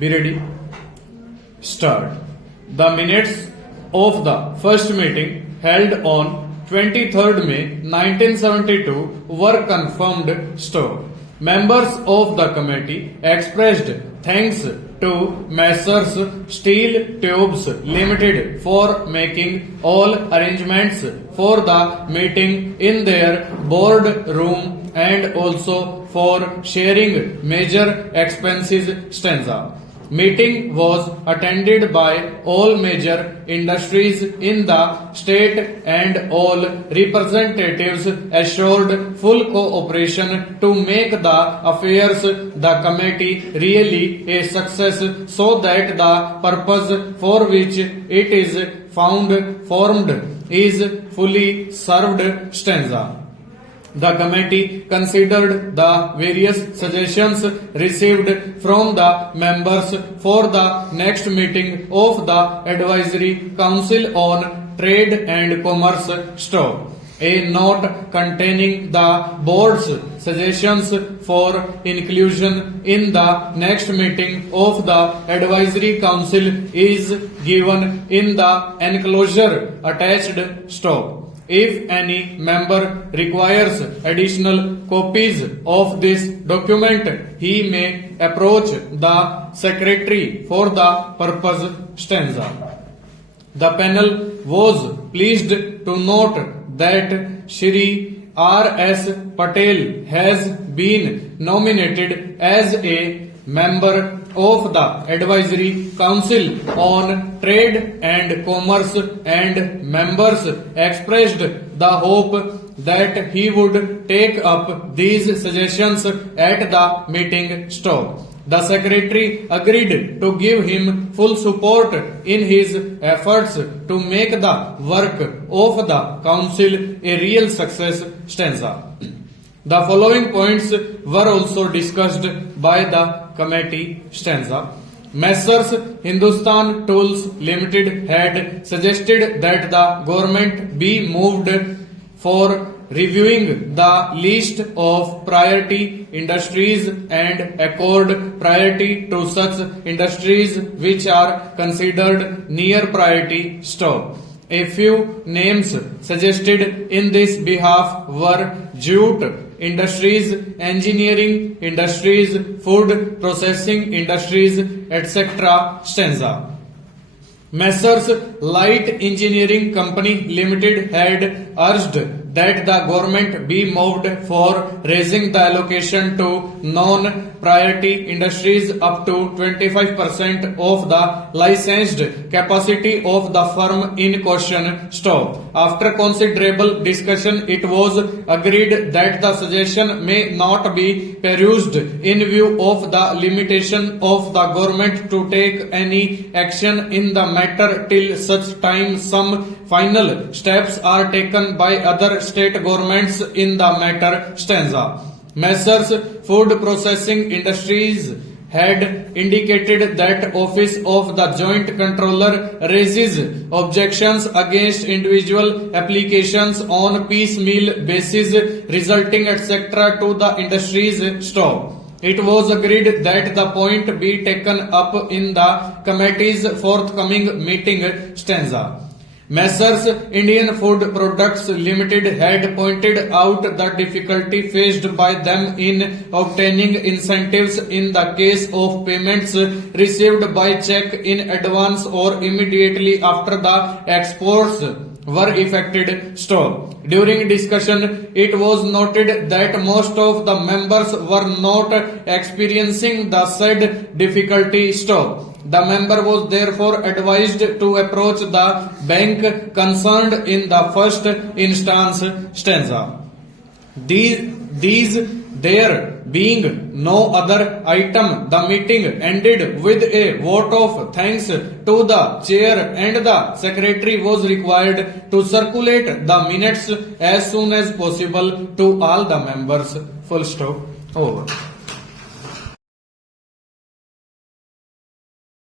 Be ready. Start. The minutes of the first meeting held on 23rd May 1972 were confirmed. Stop. Members of the committee expressed thanks to Messrs. Steel Tubes Limited for making all arrangements for the meeting in their board room and also for sharing major expenses. Stanza. Meeting was attended by all major industries in the state and all representatives assured full cooperation to make the affairs the committee really a success so that the purpose for which it is formed is fully served. Stanza. The committee considered the various suggestions received from the members for the next meeting of the Advisory Council on Trade and Commerce. Stop. A note containing the board's suggestions for inclusion in the next meeting of the Advisory Council is given in the enclosure attached. Stop. If any member requires additional copies of this document, he may approach the secretary for the purpose. Stanza. The panel was pleased to note that Shri R.S. Patel has been nominated as a member of the Advisory Council on Trade and Commerce, and members expressed the hope that he would take up these suggestions at the meeting. Stop. The secretary agreed to give him full support in his efforts to make the work of the council a real success. Stanza. The following points were also discussed by the committee. Stanza. Messrs. Hindustan Tools Limited had suggested that the government be moved for reviewing the list of priority industries and accord priority to such industries which are considered near priority. Stop. A few names suggested in this behalf were jute industries, engineering industries, food processing industries, etc. Stanza. Messrs. Light Engineering Company Limited had urged that the government be moved for raising the allocation to non-priority industries up to 25% of the licensed capacity of the firm in question. Stop. After considerable discussion, it was agreed that the suggestion may not be perused in view of the limitation of the government to take any action in the matter till such time some final steps are taken by other state governments in the matter. Stanza. Messrs. Food Processing Industries had indicated that Office of the Joint Controller raises objections against individual applications on piecemeal basis resulting etc. to the industries. Stop. It was agreed that the point be taken up in the committee's forthcoming meeting. Stanza. Messrs. Indian Food Products Limited had pointed out the difficulty faced by them in obtaining incentives in the case of payments received by check in advance or immediately after the exports were effected. Stop. During discussion, it was noted that most of the members were not experiencing the said difficulty. Stop. The member was therefore advised to approach the bank concerned in the first instance. Stanza. There being no other item, the meeting ended with a vote of thanks to the chair, and the secretary was required to circulate the minutes as soon as possible to all the members. Full stop. Over.